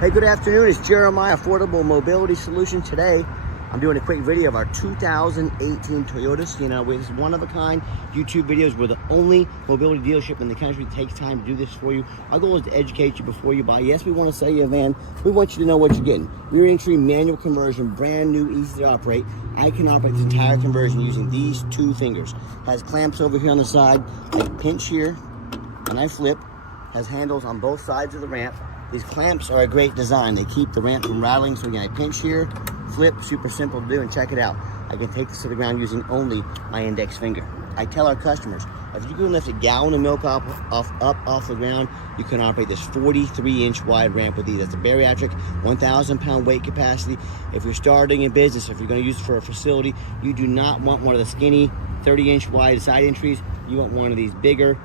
Hey, good afternoon. It's Jeremiah, Affordable Mobility Solution. Today, I'm doing a quick video of our 2018 Toyota Sienna. With this one-of-a-kind YouTube videos. We're the only mobility dealership in the country that takes time to do this for you. Our goal is to educate you before you buy. Yes, we want to sell you a van. We want you to know what you're getting. Rear entry, manual conversion, brand new, easy to operate. I can operate this entire conversion using these two fingers. Has clamps over here on the side. I pinch here, and I flip. Has handles on both sides of the ramp. These clamps are a great design. They keep the ramp from rattling. So again, I pinch here, flip, super simple to do, and check it out. I can take this to the ground using only my index finger. I tell our customers, if you can lift a gallon of milk up off the ground, you can operate this 43-inch wide ramp with these. That's a bariatric, 1,000-pound weight capacity. If you're starting a business, if you're going to use it for a facility, you do not want one of the skinny 30-inch wide side entries. You want one of these bigger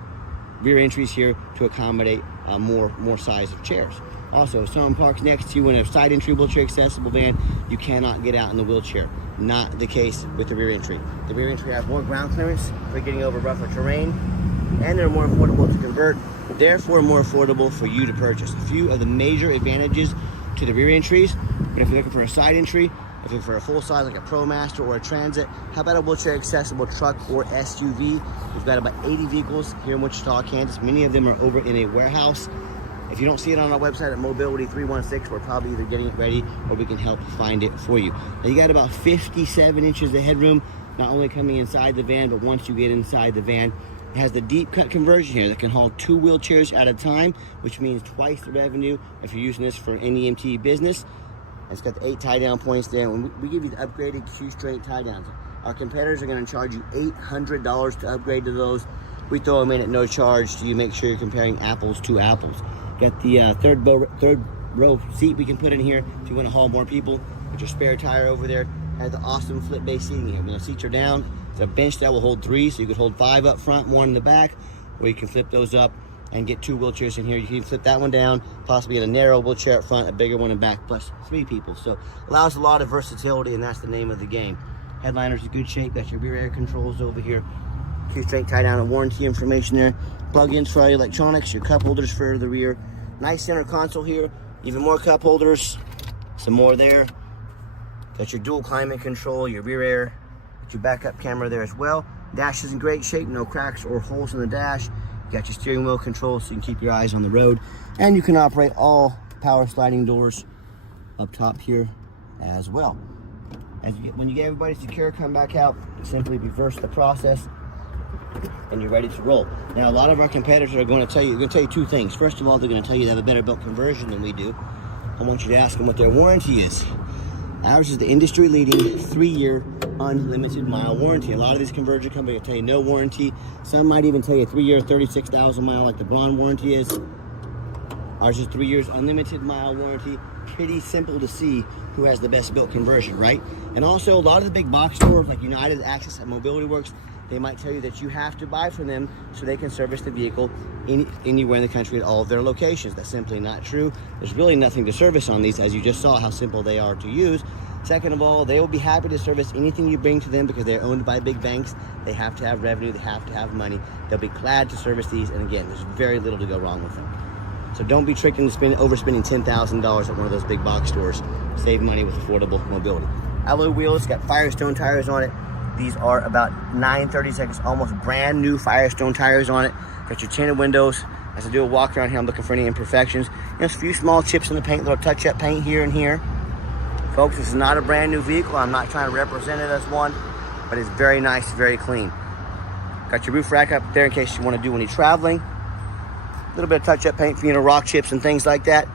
rear entries here to accommodate more size of chairs. Also, if someone parks next to you in a side entry wheelchair accessible van, you cannot get out in the wheelchair. Not the case with the rear entry. The rear entry has more ground clearance for getting over rougher terrain, and they're more affordable to convert, therefore more affordable for you to purchase. A few of the major advantages to the rear entries, but if you're looking for a side entry, if you're looking for a full size like a ProMaster or a Transit, how about a wheelchair accessible truck or SUV? We've got about 80 vehicles here in Wichita, Kansas. Many of them are over in a warehouse. If you don't see it on our website at Mobility 316, we're probably either getting it ready or we can help find it for you. Now you got about 57 inches of headroom, not only coming inside the van, but once you get inside the van, it has the deep cut conversion here that can haul 2 wheelchairs at a time, which means twice the revenue if you're using this for NEMT business. It's got the 8 tie down points there. When we give you the upgraded Q-straight tie downs, our competitors are going to charge you $800 to upgrade to those. We throw them in at no charge to make sure you're comparing apples to apples. Got the third row seat we can put in here if you want to haul more people. Put your spare tire over there. Has the awesome flip base seating here. When the seats are down, it's a bench that will hold 3, so you could hold 5 up front, 1 in the back, or you can flip those up and get 2 wheelchairs in here. You can flip that one down, possibly in a narrow wheelchair up front, a bigger one in back, plus 3 people. So allows a lot of versatility, and that's the name of the game. Headliner's in good shape. Got your rear air controls over here. Q-straight tie down and warranty information there. Plug-ins for all your electronics, your cup holders for the rear. Nice center console here. Even more cup holders. Some more there. Got your dual climate control, your rear air. Got your backup camera there as well. Dash is in great shape. No cracks or holes in the dash. You got your steering wheel control so you can keep your eyes on the road. And you can operate all power sliding doors up top here as well. When you get everybody secure, come back out, simply reverse the process, and you're ready to roll. Now, a lot of our competitors are going to tell you 2 things. First of all, they're going to tell you they have a better built conversion than we do. I want you to ask them what their warranty is. Ours is the industry-leading 3-year unlimited mile warranty. A lot of these conversion companies will tell you no warranty. Some might even tell you 3-year, 36,000 mile like the Braun warranty is. Ours is 3 years unlimited mile warranty. Pretty simple to see who has the best built conversion, right? And also, a lot of the big box stores like United, Access, and Mobility Works, they might tell you that you have to buy from them so they can service the vehicle anywhere in the country at all of their locations. That's simply not true. There's really nothing to service on these, as you just saw how simple they are to use. Second of all, they will be happy to service anything you bring to them because they're owned by big banks. They have to have revenue, they have to have money. They'll be glad to service these, and again, there's very little to go wrong with them. So don't be tricked into overspending $10,000 at one of those big box stores. Save money with affordable mobility. Alloy wheels, got Firestone tires on it. These are about 9/32, almost brand new Firestone tires on it. Got your tinted windows. As I do a walk around here, I'm looking for any imperfections. There's a few small chips in the paint, little touch-up paint here and here. Folks, this is not a brand new vehicle. I'm not trying to represent it as one, but it's very nice, very clean. Got your roof rack up there in case you want to do any traveling. A little bit of touch-up paint for, rock chips and things like that.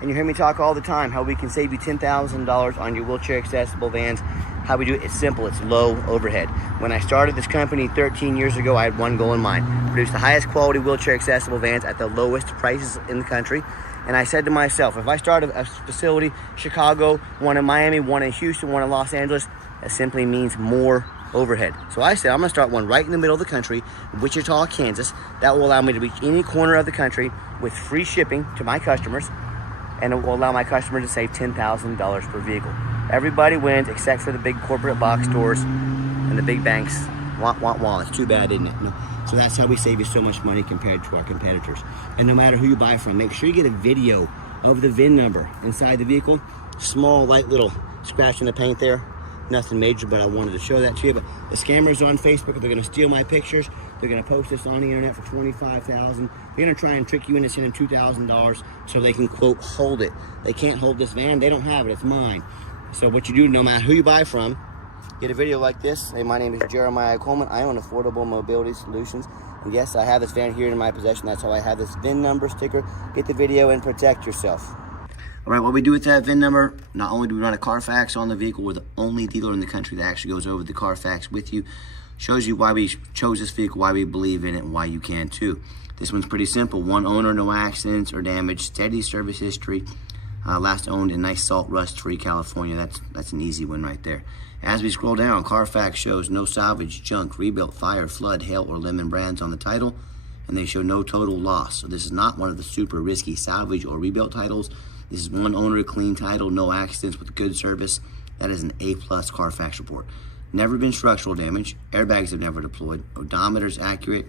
And you hear me talk all the time how we can save you $10,000 on your wheelchair accessible vans. How we do it, it's simple, it's low overhead. When I started this company 13 years ago, I had one goal in mind: produce the highest quality wheelchair accessible vans at the lowest prices in the country. And I said to myself, if I start a facility, Chicago, one in Miami, one in Houston, one in Los Angeles, that simply means more overhead. So I said, I'm gonna start one right in the middle of the country, Wichita, Kansas. That will allow me to reach any corner of the country with free shipping to my customers, and it will allow my customers to save $10,000 per vehicle. Everybody wins except for the big corporate box stores and the big banks. It's too bad, isn't it? No. So that's how we save you so much money compared to our competitors. And no matter who you buy from, make sure you get a video of the VIN number inside the vehicle. Small, light little scratch in the paint there. Nothing major, but I wanted to show that to you. But the scammers on Facebook, they're gonna steal my pictures. They're gonna post this on the internet for $25,000. They're gonna try and trick you into sending $2,000 so they can, quote, hold it. They can't hold this van, they don't have it, it's mine. So what you do, no matter who you buy from, get a video like this. Hey, my name is Jeremiah Coleman. I own Affordable Mobility Solutions. And yes, I have this van here in my possession. That's how I have this VIN number sticker. Get the video and protect yourself. All right, what we do with that VIN number, not only do we run a Carfax on the vehicle, we're the only dealer in the country that actually goes over the Carfax with you. Shows you why we chose this vehicle, why we believe in it, and why you can too. This one's pretty simple. One owner, no accidents or damage, steady service history, last owned in nice salt rust-free California. That's an easy one right there. As we scroll down, Carfax shows no salvage, junk, rebuilt, fire, flood, hail, or lemon brands on the title, and they show no total loss. So this is not one of the super risky salvage or rebuilt titles. This is one owner, clean title, no accidents with good service. That is an A+ Carfax report. Never been structural damage. Airbags have never deployed. Odometer's accurate.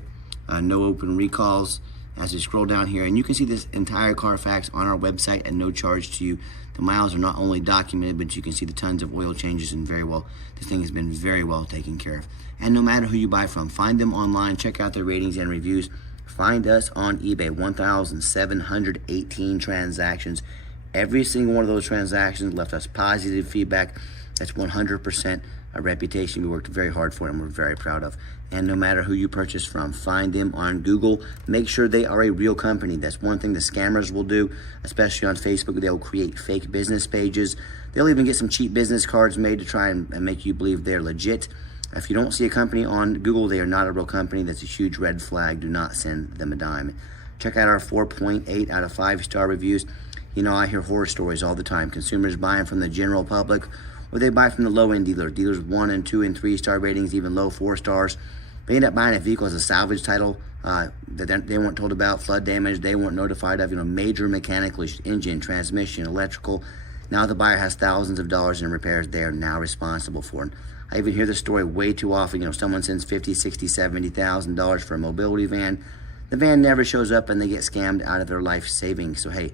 No open recalls. As we scroll down here, and you can see this entire Carfax on our website at no charge to you. The miles are not only documented, but you can see the tons of oil changes and this thing has been very well taken care of. And no matter who you buy from, find them online, check out their ratings and reviews. Find us on eBay, 1,718 transactions. Every single one of those transactions left us positive feedback. That's 100% a reputation we worked very hard for and we're very proud of. And no matter who you purchase from, find them on Google. Make sure they are a real company. That's one thing the scammers will do, especially on Facebook. They'll create fake business pages. They'll even get some cheap business cards made to try and make you believe they're legit. If you don't see a company on Google, they are not a real company. That's a huge red flag. Do not send them a dime. Check out our 4.8 out of 5-star reviews. You know, I hear horror stories all the time. Consumers buying from the general public, or they buy from the low-end dealer. Dealers 1 and 2 and 3-star ratings, even low 4 stars. They end up buying a vehicle as a salvage title that they weren't told about, flood damage they weren't notified of, major mechanical issues, engine, transmission, electrical. Now the buyer has thousands of dollars in repairs they are now responsible for. And I even hear this story way too often. Someone sends $50,000, $60,000, $70,000 for a mobility van. The van never shows up and they get scammed out of their life savings. So hey,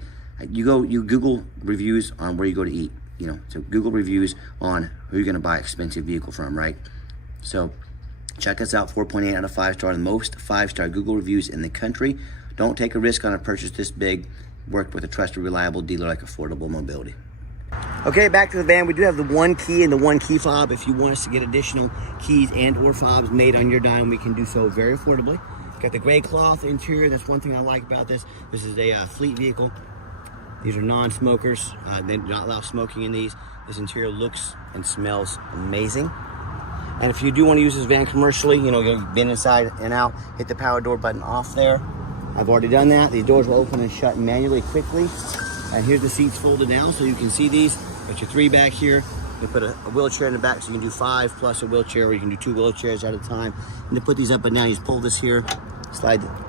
you Google reviews on where you go to eat. So Google reviews on who you're gonna buy an expensive vehicle from, right? So check us out, 4.8 out of 5-star, the most 5-star Google reviews in the country. Don't take a risk on a purchase this big. Work with a trusted, reliable dealer like Affordable Mobility. Okay, back to the van. We do have the one key and the one key fob. If you want us to get additional keys and or fobs made on your dime, we can do so very affordably. Got the gray cloth interior. That's one thing I like about this. This is a fleet vehicle. These are non-smokers. They do not allow smoking in these. This interior looks and smells amazing. And if you do want to use this van commercially, you've been inside and out, hit the power door button off there. I've already done that. These doors will open and shut manually quickly. And here's the seats folded down so you can see these. Got your 3 back here. You put a wheelchair in the back so you can do 5 plus a wheelchair, or you can do 2 wheelchairs at a time. And to put these up and down, you just pull this here,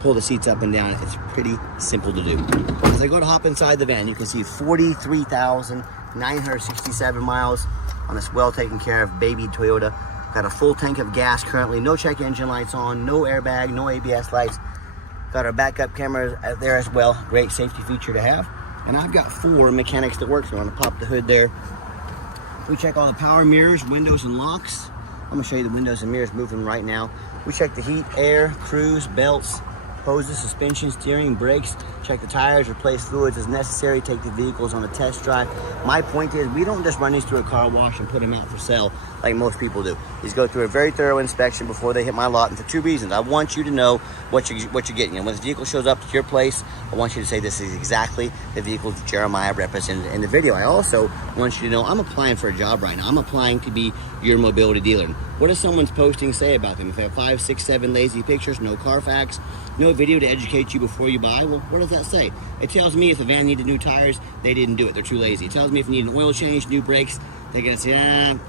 pull the seats up and down. It's pretty simple to do. As I go to hop inside the van, you can see 43,967 miles on this well taken care of baby Toyota. Got a full tank of gas currently, no check engine lights on, no airbag, no ABS lights. Got our backup cameras there as well. Great safety feature to have. And I've got 4 mechanics that work, so I'm gonna pop the hood there. We check all the power mirrors, windows, and locks. I'm gonna show you the windows and mirrors moving right now. We check the heat, air, cruise, belts, hoses, suspension, steering, brakes. Check the tires, replace fluids as necessary, take the vehicles on a test drive. My point is, we don't just run these through a car wash and put them out for sale like most people do. These go through a very thorough inspection before they hit my lot, and for 2 reasons. I want you to know what you're getting. And when this vehicle shows up to your place, I want you to say this is exactly the vehicle Jeremiah represented in the video. I also want you to know I'm applying for a job right now. I'm applying to be your mobility dealer. What does someone's posting say about them? If they have 5, 6, 7 lazy pictures, no Carfax, no video to educate you before you buy, well, what does that say? It tells me if the van needed new tires, they didn't do it. They're too lazy. It tells me if you need an oil change, new brakes, they're gonna say,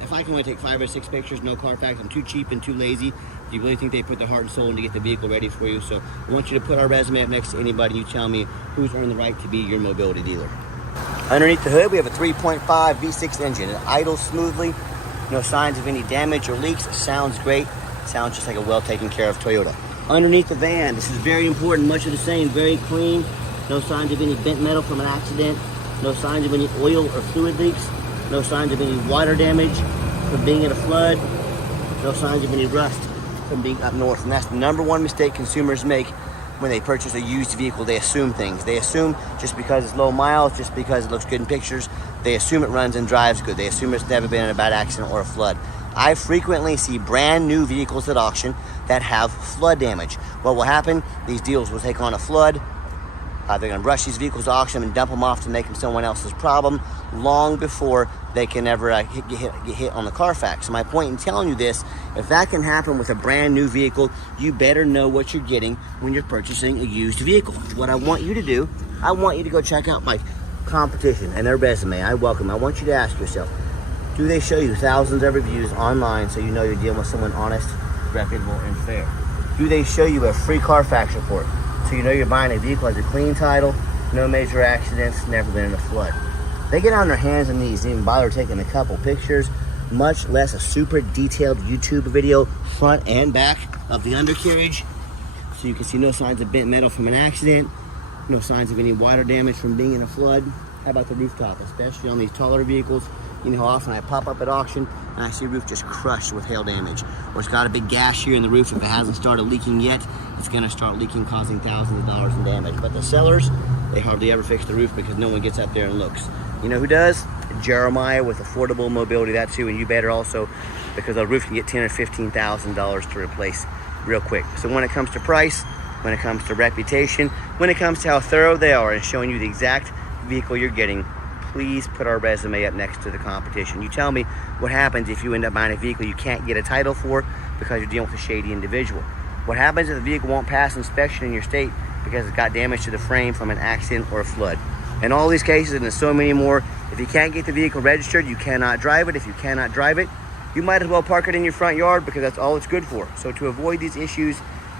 if I can only take 5 or 6 pictures, no Carfax, I'm too cheap and too lazy. Do you really think they put their heart and soul in to get the vehicle ready for you? So I want you to put our resume up next to anybody. You tell me who's earned the right to be your mobility dealer. Underneath the hood, we have a 3.5 V6 engine. It idles smoothly. No signs of any damage or leaks. It sounds great. It sounds just like a well taken care of Toyota. Underneath the van, this is very important, much of the same, very clean. No signs of any bent metal from an accident. No signs of any oil or fluid leaks. No signs of any water damage from being in a flood. No signs of any rust from being up north. And that's the #1 mistake consumers make when they purchase a used vehicle. They assume things. They assume just because it's low miles, just because it looks good in pictures, they assume it runs and drives good. They assume it's never been in a bad accident or a flood. I frequently see brand new vehicles at auction that have flood damage. What will happen? These dealers will take on a flood. They're going to rush these vehicles to auction and dump them off to make them someone else's problem long before they can ever get hit on the Carfax. So my point in telling you this, if that can happen with a brand new vehicle, you better know what you're getting when you're purchasing a used vehicle. What I want you to do, I want you to go check out my competition and their resume. I want you to ask yourself, do they show you thousands of reviews online so you know you're dealing with someone honest, reputable, and fair? Do they show you a free Carfax report so you know you're buying a vehicle that has a clean title, no major accidents, never been in a flood? They get on their hands and knees, even bother taking a couple pictures, much less a super detailed YouTube video, front and back of the undercarriage, so you can see no signs of bent metal from an accident, no signs of any water damage from being in a flood. How about the rooftop, especially on these taller vehicles? You know how often I pop up at auction and I see a roof just crushed with hail damage, or it's got a big gash here in the roof. If it hasn't started leaking yet, it's going to start leaking, causing thousands of dollars in damage. But the sellers, they hardly ever fix the roof because no one gets up there and looks. You know who does? Jeremiah with Affordable Mobility. That's who, and you better also, because a roof can get $10,000 or $15,000 to replace real quick. So when it comes to price, when it comes to reputation, when it comes to how thorough they are and showing you the exact vehicle you're getting, please put our resume up next to the competition. You tell me what happens if you end up buying a vehicle you can't get a title for because you're dealing with a shady individual. What happens if the vehicle won't pass inspection in your state because it's got damage to the frame from an accident or a flood? In all these cases, and there's so many more, if you can't get the vehicle registered, you cannot drive it. If you cannot drive it, you might as well park it in your front yard because that's all it's good for. So to avoid these issues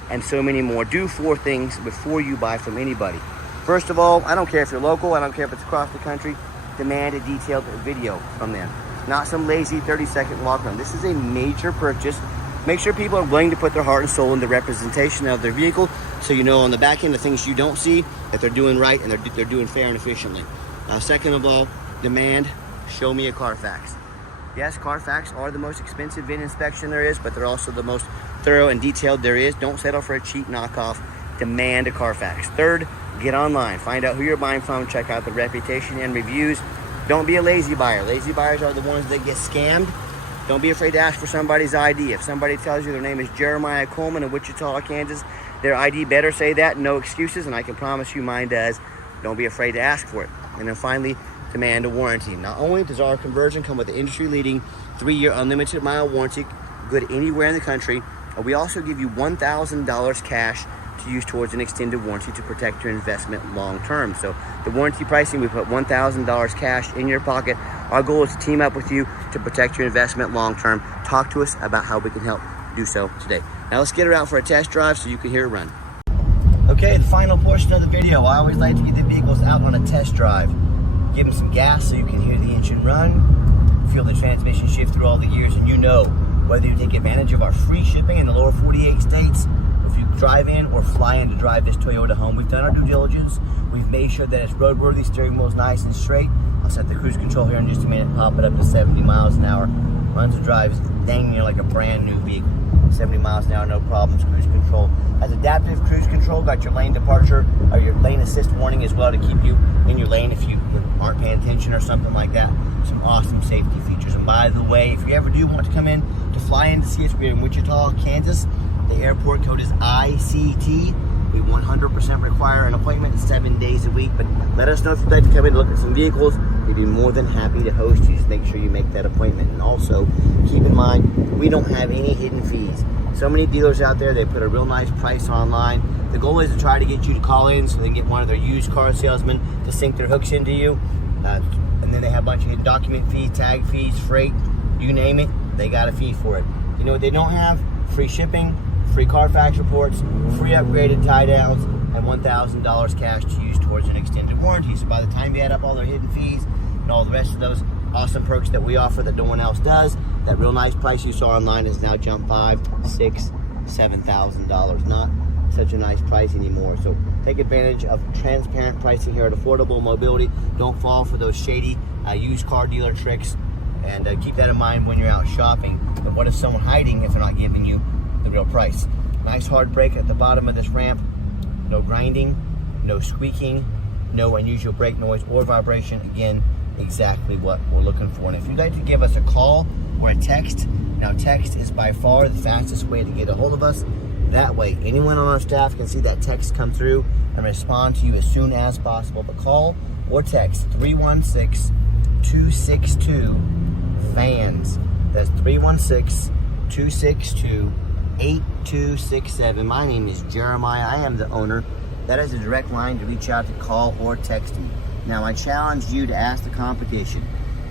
and so many more, do 4 things before you buy from anybody. First of all, I don't care if you're local, I don't care if it's across the country, demand a detailed video from them. Not some lazy 30-second walk around. This is a major purchase. Make sure people are willing to put their heart and soul into representation of their vehicle, so you know on the back end the things you don't see that they're doing right and they're doing fair and efficiently. Second of all, demand, show me a Carfax. Yes, Carfax are the most expensive VIN inspection there is, but they're also the most thorough and detailed there is. Don't settle for a cheap knockoff. Demand a Carfax. Third, get online. Find out who you're buying from. Check out the reputation and reviews. Don't be a lazy buyer. Lazy buyers are the ones that get scammed. Don't be afraid to ask for somebody's ID. If somebody tells you their name is Jeremiah Coleman in Wichita, Kansas, their ID better say that, no excuses, and I can promise you mine does. Don't be afraid to ask for it. And then finally, demand a warranty. Not only does our conversion come with the industry-leading 3-year unlimited mile warranty, good anywhere in the country, we also give you $1,000 cash to use towards an extended warranty to protect your investment long term. So the warranty pricing, we put $1,000 cash in your pocket. Our goal is to team up with you to protect your investment long term. Talk to us about how we can help do so today. Now let's get her out for a test drive so you can hear it run. Okay, the final portion of the video. I always like to get the vehicles out on a test drive. Give them some gas so you can hear the engine run, feel the transmission shift through all the gears, and you know whether you take advantage of our free shipping in the lower 48 states, if you drive in or fly in to drive this Toyota home. We've done our due diligence. We've made sure that it's roadworthy, steering wheel's nice and straight. I'll set the cruise control here in just a minute, pop it up to 70 miles an hour. Runs and drives dang near like a brand new vehicle. 70 miles an hour, no problems, cruise control. Has adaptive cruise control, got your lane departure or your lane assist warning as well to keep you in your lane if you aren't paying attention or something like that. Some awesome safety features. And by the way, if you ever do want to come in to fly in to see us, we're in Wichita, Kansas. The airport code is ICT. We 100% require an appointment 7 days a week, but let us know if you'd like to come in and look at some vehicles. We'd be more than happy to host you. Just make sure you make that appointment. And also, keep in mind, we don't have any hidden fees. So many dealers out there, they put a real nice price online. The goal is to try to get you to call in so they can get one of their used car salesmen to sink their hooks into you. And then they have a bunch of hidden document fees, tag fees, freight, you name it, they got a fee for it. You know what they don't have? Free shipping, free Carfax reports, free upgraded tie downs, and $1,000 cash to use towards an extended warranty. So by the time you add up all their hidden fees and all the rest of those awesome perks that we offer that no one else does, that real nice price you saw online has now jumped $5,000, $6,000, $7,000. Not such a nice price anymore. So Take advantage of transparent pricing here at Affordable Mobility. Don't fall for those shady used car dealer tricks, and keep that in mind when you're out shopping. But what is someone hiding if they're not giving you the real price? Nice hard brake at the bottom of this ramp. No grinding, no squeaking, no unusual brake noise or vibration. Again, exactly what we're looking for. And if you'd like to give us a call or a text, now text is by far the fastest way to get a hold of us. That way, anyone on our staff can see that text come through and respond to you as soon as possible. But call or text 316-262-FANS. That's 316-262-8267. My name is Jeremiah. I am the owner. That is a direct line to reach out to call or text me. Now, I challenge you to ask the competition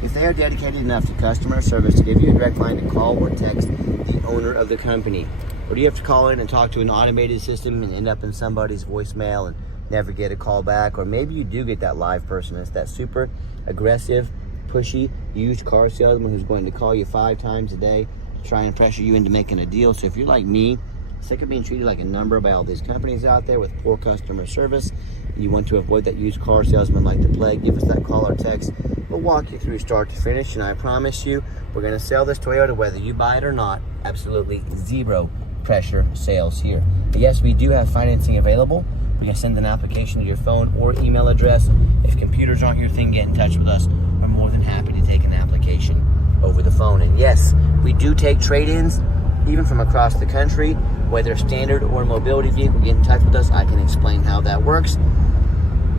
if they are dedicated enough to customer service to give you a direct line to call or text the owner of the company. Or do you have to call in and talk to an automated system and end up in somebody's voicemail and never get a call back? Or maybe you do get that live person. It's that super aggressive, pushy, used car salesman who's going to call you 5 times a day to try and pressure you into making a deal. So if you're like me, sick of being treated like a number by all these companies out there with poor customer service, and you want to avoid that used car salesman like the plague, give us that call or text. We'll walk you through start to finish, and I promise you, we're going to sell this Toyota whether you buy it or not. Absolutely zero pressure sales here. But yes, we do have financing available. We can send an application to your phone or email address. If computers aren't your thing, get in touch with us. We're more than happy to take an application over the phone. And yes, we do take trade-ins, even from across the country, whether standard or mobility vehicle. Get in touch with us. I can explain how that works.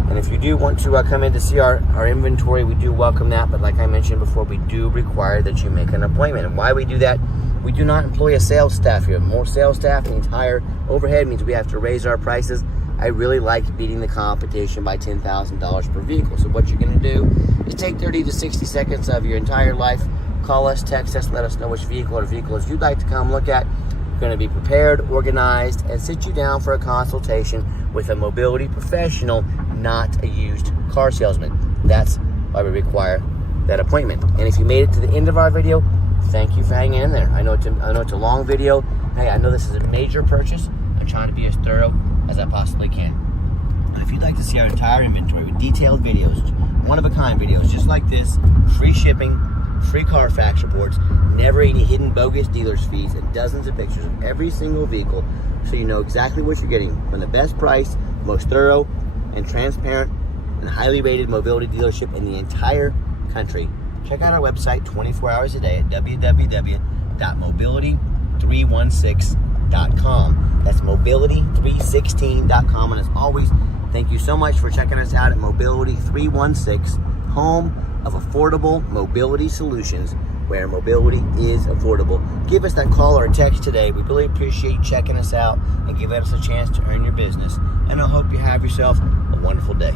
And if you do want to come in to see our inventory, we do welcome that. But like I mentioned before, we do require that you make an appointment. And why we do that, we do not employ a sales staff here. More sales staff, the entire overhead means we have to raise our prices. I really like beating the competition by $10,000 per vehicle. So what you're going to do is take 30 to 60 seconds of your entire life. Call us, text us, let us know which vehicle or vehicles you'd like to come look at. We're going to be prepared, organized, and sit you down for a consultation with a mobility professional, not a used car salesman. That's why we require that appointment. And if you made it to the end of our video, thank you for hanging in there. I know it's a long video. Hey, I know this is a major purchase. I'm trying to be as thorough as I possibly can. And if you'd like to see our entire inventory with detailed videos, one-of-a-kind videos just like this, free shipping, free Carfax reports, never any hidden bogus dealer's fees, and dozens of pictures of every single vehicle so you know exactly what you're getting from the best price, most thorough and transparent and highly rated mobility dealership in the entire country. Check out our website 24 hours a day at www.mobility316.com. That's mobility316.com. And as always, thank you so much for checking us out at Mobility 316, home of affordable mobility solutions, where mobility is affordable. Give us that call or a text today. We really appreciate you checking us out and giving us a chance to earn your business. And I hope you have yourself a wonderful day.